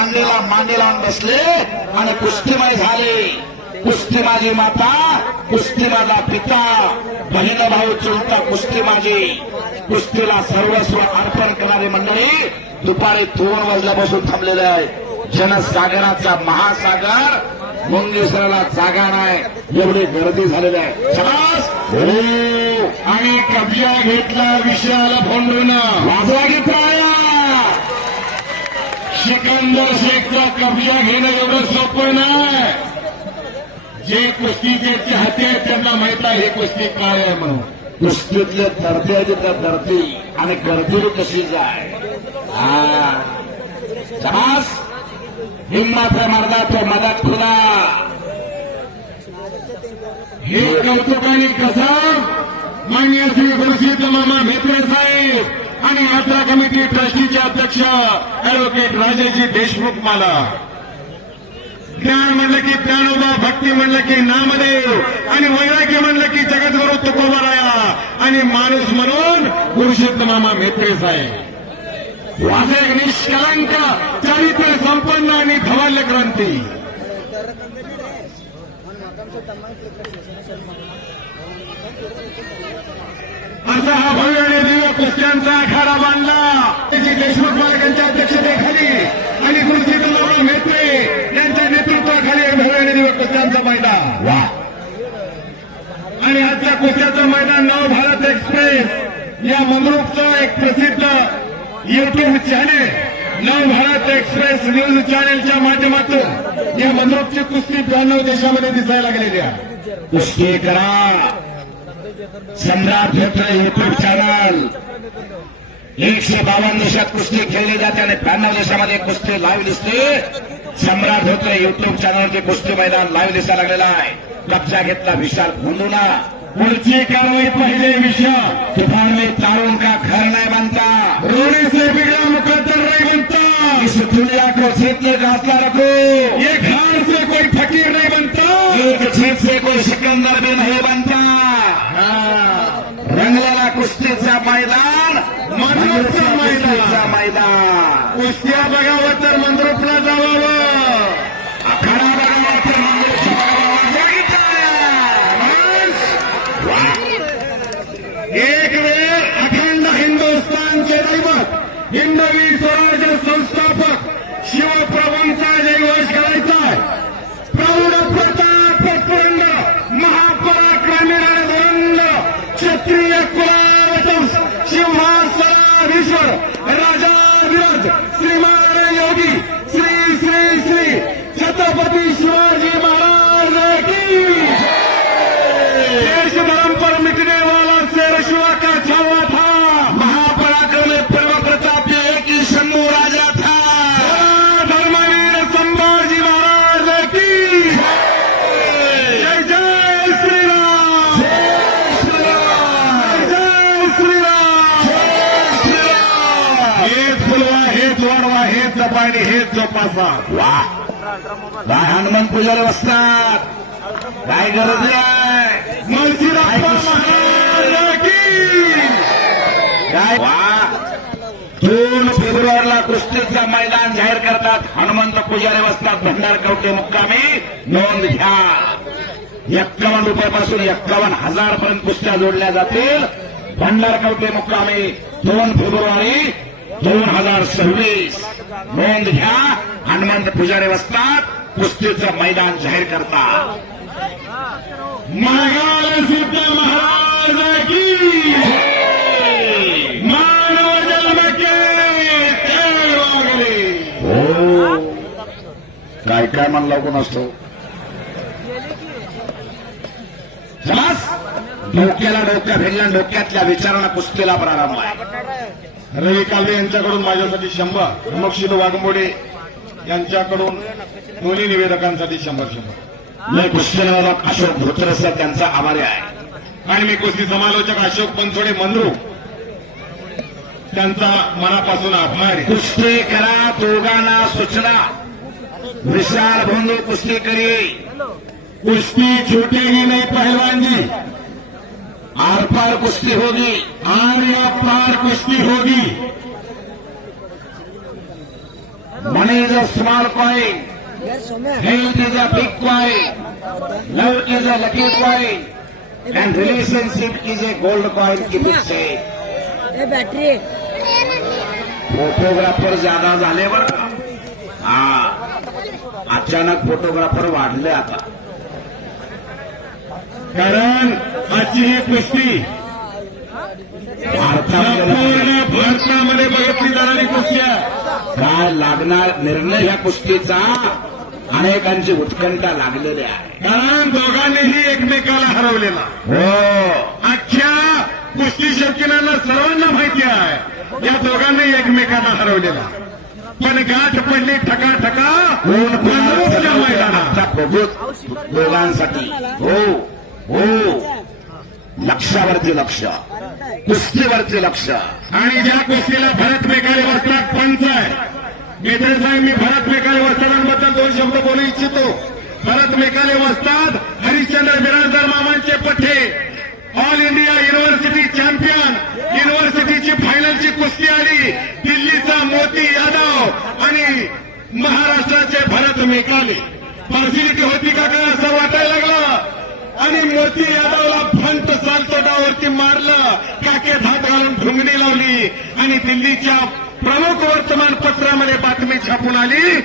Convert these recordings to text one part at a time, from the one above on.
मांडीला मांडी लावून बसले आणि कुस्तीमय झाले. कुस्ती माझी माता कुस्ती माझा पिता बहीण भाऊ चुलता कुस्ती माझी कुस्तीला सर्वस्व अर्पण करणारी मंडळी दुपारी दोन वाजल्यापासून थांबलेले आहे. जनसागराचा महासागर मुंगेश्वराला जागा नाही. एवढी गर्दी झालेली आहे. शाबास. हो. आणि कब्जा घेतला विषयाला फोंडून वाजवा घेतला सिकंदर शेखचा कब्जा घेणं एवढं सोपं नाही. जे कुस्तीचे चाहते आहेत त्यांना माहीत आहे हे कुस्ती काय आहे म्हणून. कुस्तीतले दर्दी आहे त्या दर्दी आणि गर्दी कशी जाय? हा. शाबास. हिम्मत है मर्दा तो मदत खुदा हे कौतुकाने कसं? मान्य श्री गुरुसिद्ध मामा मित्र साहेब. आणि यात्रा कमिटी ट्रस्टीचे अध्यक्ष अॅडव्होकेट राजेजी देशमुख मला. ज्ञान म्हणलं की ज्ञानोबा भक्ती म्हणलं की नामदेव आणि वैराग्य म्हणलं की जगद्गुरु तुकोबाराया. आणि माणूस म्हणून पुरुषोत्तमामा मामा आहे वाजे एक निष्कलंक चारित्र्य संपन्न आणि धवाल्य क्रांती असा हा भव्य कुस्त्यांचा आखाडा बांधला. त्याची देशमुख मार्गांच्या अध्यक्षतेखाली आणि गुरुसिद्ध मामा मेत्रे यांच्या नेतृत्वाखाली आणि दिव्य कुस्त्यांचं मैदान. वा. आणि आजच्या कुस्त्याचं मैदान नव भारत एक्सप्रेस या मंद्रुपचं एक प्रसिद्ध युट्यूब चॅनेल नव भारत एक्सप्रेस न्यूज चॅनेलच्या माध्यमातून या मंद्रुपची कुस्ती ब्याण्णव देशामध्ये दिसायला लागलेली आहे. कुस्ती करा. सम्राट भेटले युट्यूब चॅनल. एकशे बावन्न देशात कुस्ती खेळली जाते आणि ब्याण्णव देशामध्ये कुस्ती लाईव्ह दिसते. सम्राट होते युट्यूब चॅनलवरती कुस्ती मैदान लाईव्ह दिसायला लागलेला आहे. कब्जा घेतला विशाल भोंडूना पुढची कारवाई पहिले विषय तुफान मी तारून का घर नाही बांधता रोने से बिगड़ा मुकद्दर नहीं बनता. इस दुनिया को सीतने का हथियार रखो। ये घर से कोई फकीर नहीं बनता। एक छेद से कोई सिकंदर भी नहीं बनता। रंगलेला कुस्तीचा मैदान मनोरचा मैदान. मैदान। कुस्त्या बघावं तर मंद्रुपला जावावं आखाडा बघावा तर मंदिराची बघावा. एक वेळ अखंड हिंदुस्थानचे दैवत हिंदवी जपानी हेच जोपासा. वा. हनुमान पूजाला बसतात. काय गरज आहे? काय दोन फेब्रुवारीला कुस्तीचं मैदान जाहीर करतात. हनुमंत पुजारी बसतात. भंडार कवटे मुक्कामी. नोंद घ्या. एक्कावन्न रुपयापासून एक्कावन्न हजार पर्यंत कुस्त्या जोडल्या जातील. भंडार कवटे मुक्कामी. दोन फेब्रुवारी दोन हजार सव्वीस. नोंद घ्या. हनुमंत पुजारी बसतात. कुस्तीचं मैदान जाहीर करतात. मागाल सिद्ध महाराज की मानव जन्म के हो. काय काय म्हणला कोण असतो? डोक्याला डोक्या भेटल्या डोक्यातल्या विचारांना कुस्तीला प्रारंभ आहे. रवी कालवे यांच्याकडून माझ्यासाठी शंभर मक्षिद वाघमोडे यांच्याकडून दोन्ही निवेदकांसाठी शंभर शंभर. मी कुस्तीला अशोक धोत्रसर त्यांचा आभारी आहे. आणि मी कुस्ती समालोचक अशोक पंचोडे मंद्रू त्यांचा मनापासून आभार कुस्ती करा दोघांना सूचना. विशाल भोंदू कुस्ती करी. कुस्ती छूटेगी नहीं पहलवान जी आर पार कुस्ती होगी आर या पार कुस्ती होगी Money is a small coin. Yes, Soma. Health is a big coin. Love is a lucky coin. And relationship is a gold coin. Keep it safe. हे बॅटरी फोटोग्राफर ज्यादा झाले बरं का हा अचानक फोटोग्राफर वाढले आता कारण आजची ही कुस्ती संपूर्ण भारतामध्ये बघितली जाणारी कुस्ती आहे. काय लागणार निर्णय या कुस्तीचा अनेकांची उत्कंठा लागलेली आहे. कारण दोघांनीही एकमेकाला हरवलेला. हो. अख्ख्या कुस्ती शौकीनांना सर्वांना माहिती आहे. या दोघांनी एकमेकांना हरवलेला. पण गाठ पडली ठका ठका कोण मनोजच्या मैदानात. दोघांसाठी हो. हो. लक्षावरती लक्ष. कुस्तीवरती लक्ष. आणि ज्या कुस्तीला भरत मेकाले वस्त्रात पंच आहे. मित्र साहेब मी भरत मेकाले वस्त्रांबद्दल दोन शब्द बोलू इच्छितो. भरत मेकाले वस्ताद हरिश्चंद्र बिराजदार मामांचे पठ्ठे ऑल इंडिया युनिव्हर्सिटी चॅम्पियन युनिव्हर्सिटीची फायनलची कुस्ती आली. दिल्लीचा मोती यादव आणि महाराष्ट्राचे भरत मेकाले फॅसिलिटी होती का काय असं वाटायला लागलं? आणि मोती यादवला फंट सालतोटावरती मारलं काके धात घालून ठुंगणी लावली आणि दिल्लीच्या प्रमुख वर्तमानपत्रामध्ये बातमी छापून आली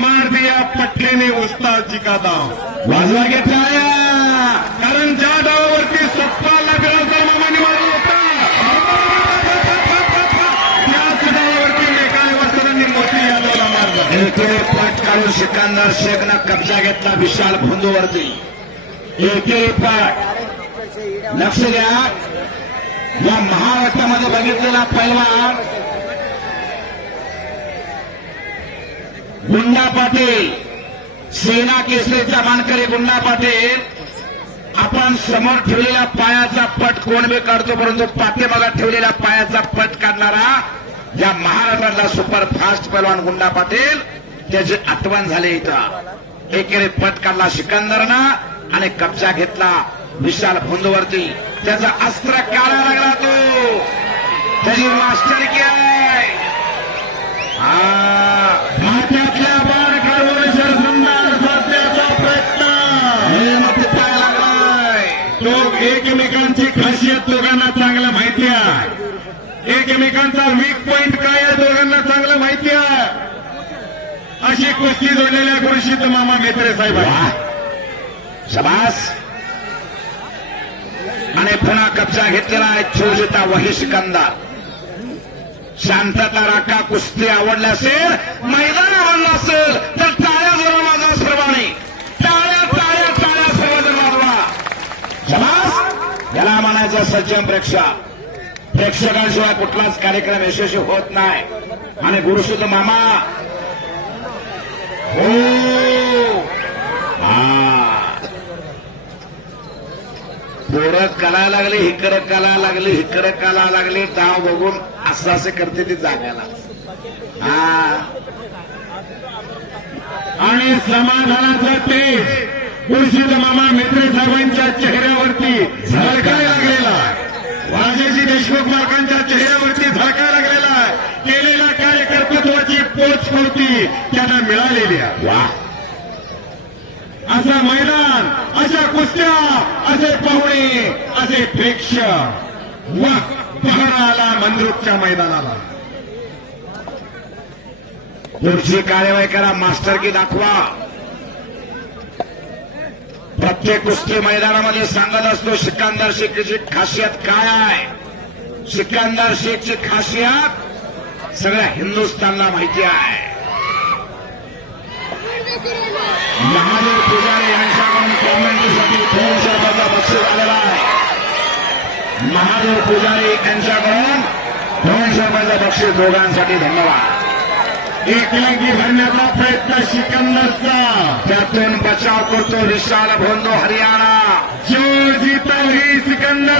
मार दिया पट्टेने उस्तादजी का दाव. वाजवा घेतला कारण ज्या डावावरती सप्पाला बिराजदार मामाने मारला होता. त्याच डावावरती एकाने वस्त्रांनी मोती यादवला मारलं. एके पाठ काढून सिकंदर शेखनं कब्जा घेतला विशाल भोंदूवरती. एकेरी पाठ लक्ष द्या. या महाराष्ट्रामध्ये बघितलेला पैलवान गुंडा पाटील. सेना केसरीचा मानकरी गुंडा पाटील. आपण समोर ठेवलेला पायाचा पट कोण बी काढतो परंतु पाठीमागा ठेवलेला पायाचा पट काढणारा या महाराष्ट्रातला सुपर फास्ट पैलवान गुंडा पाटील. त्याची आठवण झाली इथं. एकेरी पट काढला सिकंदरनं. आणि कब्जा घेतला विशाल भुंदवरती त्याचा अस्त्र काढा लागला तो त्याची मास्टर आहे. हा. साधण्याचा प्रयत्न. लागलाय. तो एकमेकांची खासियत दोघांना चांगलं माहिती आहे. एकमेकांचा वीक पॉइंट काय आहे दोघांना चांगलं माहिती आहे? अशी कुस्ती जोडलेल्या गुरुशीत मामा मेत्रे साहेब आहे. शबास. आणि पुन्हा कब्जा घेतलेला आहे छोजिता वही सिकंदर. शांतता राखा कुस्ती आवडली असेल मैदान आवडलं असेल तर टाळ्या जोरा माझा सर्वांनी टाळ्या टाळ्या टाळ्या सर्वजण वाजवा शबास याला म्हणायचं सज्जन प्रेक्षक. प्रेक्षकांशिवाय कुठलाच कार्यक्रम यशस्वी होत नाही. आणि गुरुशुद्ध मामा. हो. पोरं कला लागले हिकडं कला लागले हिकडं कला लागले डाव बघून असं असं करते ती जाग्याला हा आणि समाधानाचा तेज गुरुशीत मामा मेत्रे साहेबांच्या चेहऱ्यावरती झळकाय लागलेला. राजाजी देशमुख मालकांच्या चेहऱ्यावरती झळकाय लागलेला. केलेल्या कार्यकर्तृत्वाची पोचपावती त्यांना मिळालेली आहे वा असं मैदान अशा कुस्त्या असे पाहुणे असे प्रेक्षक. वा पहाडा आला मंद्रुपच्या मैदानाला. पुढची कार्यवाही करा मास्टर की दाखवा. प्रत्येक कुस्ती मैदानामध्ये सांगत असतो सिकंदर शेखची खासियत काय आहे? सिकंदर शेखची खासियत सगळ्या हिंदुस्थानला माहिती आहे. महादेव पुजारी यांच्याकडून कॉमेंट्रीसाठी दोनशे रुपयाचा बक्षीस आलेला आहे. महादेव पुजारी यांच्याकडून दोनशे रुपयाचं बक्षीस दोघांसाठी धन्यवाद. एकलंगी भरण्याचा प्रयत्न सिकंदरचा. त्यातून बचाव करतो विशाल भोंदो हरियाणा. जो जीता ही सिकंदर.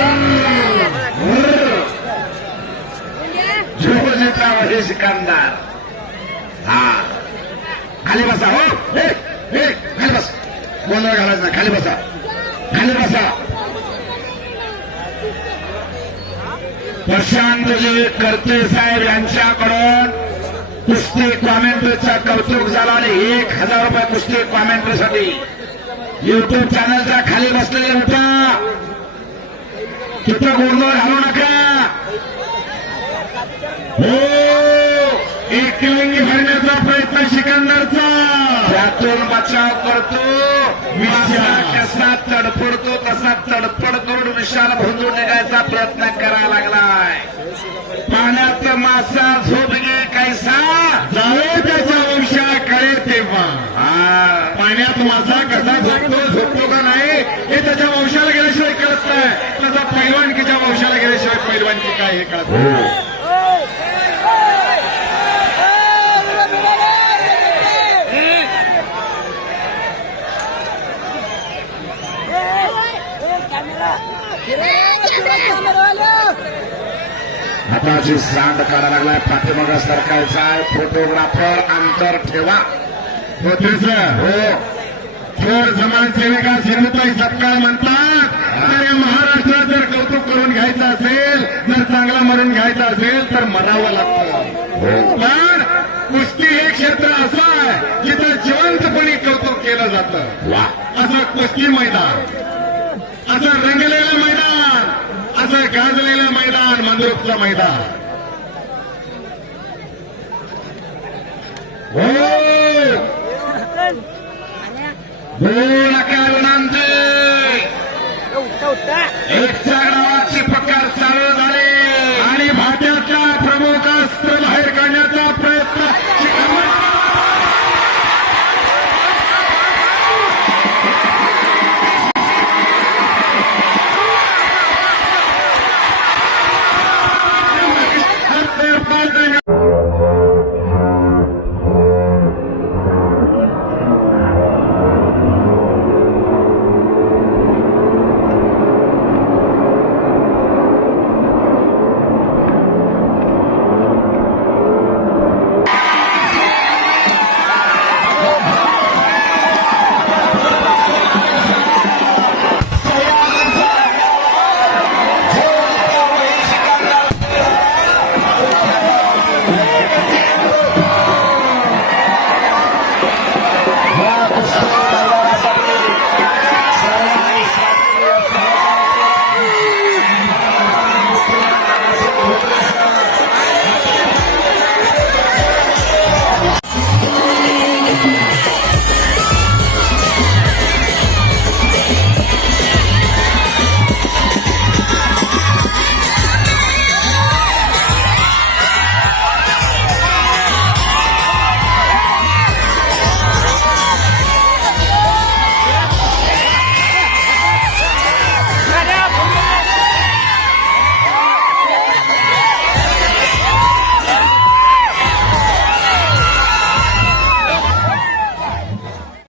झोजिता वही सिकंदर. हा. खाली बसा हो. खाली बस. गोंधळ घालायचा खाली बसा. खाली बसा. प्रशांतजी करते साहेब यांच्याकडून कुस्ती कॉमेंट्रीचा कौतुक झाला आणि एक हजार रुपये कुस्ती कॉमेंट्रीसाठी युट्यूब चॅनलच्या खाली बसलेले उठा. तिथं गोंधळ घालू नका. हो. एक किलंगी भरण्याचा प्रयत्न सिकंदरचा त्यातून बचाव करतो. मासा कसा तडफडतो तसा तडफड करून विशाल भोंदून निघायचा प्रयत्न करायला लागलाय. पाण्यात मासा झोपगे कैसा? जावे त्याच्या वंशाकडे तेव्हा. पाण्यात माझा कसा झोपतो झोपतो का नाही हे त्याच्या वंशाला गेल्याशिवाय कळत नाही. त्याचा पैलवानकीच्या वंशाला गेल्याशिवाय पैलवानकी काय हे कळत नाही. हाताची सांड काढायला लागलाय. पाठीमागा सरकायचा आहे. फोटोग्राफर अंतर ठेवा. होतेच हो. थोर समाजसेविका सिंधुताई सपकाळ म्हणतात. तर या महाराष्ट्रात जर कौतुक करून घ्यायचं असेल जर चांगला मरून घ्यायचं असेल तर मरावं लागतं. पण कुस्ती हे क्षेत्र असं आहे जिथं जिवंतपणे कौतुक केलं जातं. वा. असं कुस्ती मैदान असं रंगलेलं मैदान असं गाजलेलं मैदान मंद्रुपचं मैदान. हो विनंती एकचा